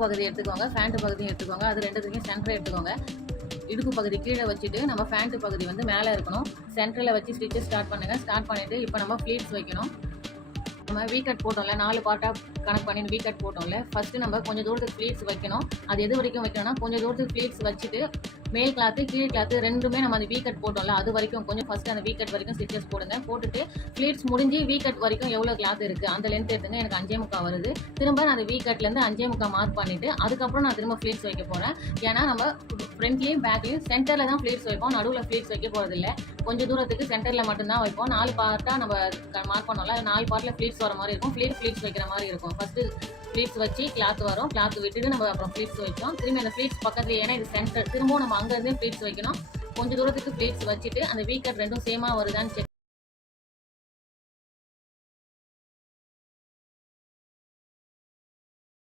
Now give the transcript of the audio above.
பகுதி எடுத்துக்கோங்க, ஃபேண்ட் பகுதியும் எடுத்துக்கோங்க. அது 2த்துக்கும் சென்டர் எடுத்துக்கோங்க. இடுப்பு பகுதி கீழே வச்சுட்டு நம்ம ஃபேண்ட் பகுதி வந்து மேலே இருக்கணும். சென்டரில் வச்சு ஸ்டிச்சஸ் ஸ்டார்ட் பண்ணுங்கள். ஸ்டார்ட் பண்ணிவிட்டு இப்போ நம்ம ஃப்ளீட்ஸ் வைக்கணும். நம்ம வீ கட் போட்டோம்ல, 4 பார்ட்டாக கனெக்ட் பண்ணி வீ கட் போட்டோம்ல, ஃபஸ்ட்டு நம்ம கொஞ்சம் தூரத்துக்கு ஃப்ளீட்ஸ் வைக்கணும். அது எது வரைக்கும் வைக்கணும்னா, கொஞ்சம் தூரத்துக்கு ஃப்ளீட்ஸ் வச்சுட்டு மேல் கிளாத்து கீழ் கிளாத்து ரெண்டுமே நம்ம அந்த வீ கட் போட்டோம்ல, அது வரைக்கும் கொஞ்சம் ஃபஸ்ட்டு அந்த வீ கட் வரைக்கும் ஸ்டிச்சஸ் போடுங்க. போட்டுட்டு ஃப்ளீட்ஸ் முடிஞ்சு வீ கட் வரைக்கும் எவ்வளோ கிளாத் இருக்குது அந்த லென்த் எடுத்துங்க. எனக்கு 5.25 வருது. திரும்ப நான் அந்த வீ கட்லேருந்து 5.25 மார்க் பண்ணிவிட்டு அதுக்கப்புறம் நான் திரும்ப ஃப்ளீட்ஸ் வைக்க போகிறேன். ஏன்னா நம்ம ஃப்ரண்ட்லேயும் பேக்லேயும் சென்டரில் தான் ஃப்ளீட்ஸ் வைப்போம், நடுவில் ஃப்ளீட்ஸ் வைக்க போகிறதில்ல. கொஞ்சம் தூரத்துக்கு சென்டரில் மட்டும்தான் வைப்போம். 4 பார்ட்டாக நம்ம மார்க் பண்ணோம்ல, 4 பார்ட்டில் ஃப்ளீட்ஸ் வர மாதிரி இருக்கும். ஃப்ளீட்ஸ் வைக்கிற மாதிரி இருக்கும். ஃபஸ்ட்டு ஃப்ளீட்ஸ் வச்சு கிளாத் வரும், கிளாத் விட்டுட்டு நம்ம அப்புறம் ஃப்ளீட்ஸ் வைப்போம். திரும்பி அந்த ஃப்ளீட்ஸ் பக்கத்துலேயே, ஏன்னா இது சென்டர், திரும்பவும் நம்ம அங்கேருந்தே ஃப்ளீட்ஸ் வைக்கணும். கொஞ்சம் தூரத்துக்கு ஃப்ளீட்ஸ் வச்சுட்டு அந்த வீ கட் ரெண்டும் சேமாக வருதான்னு செக்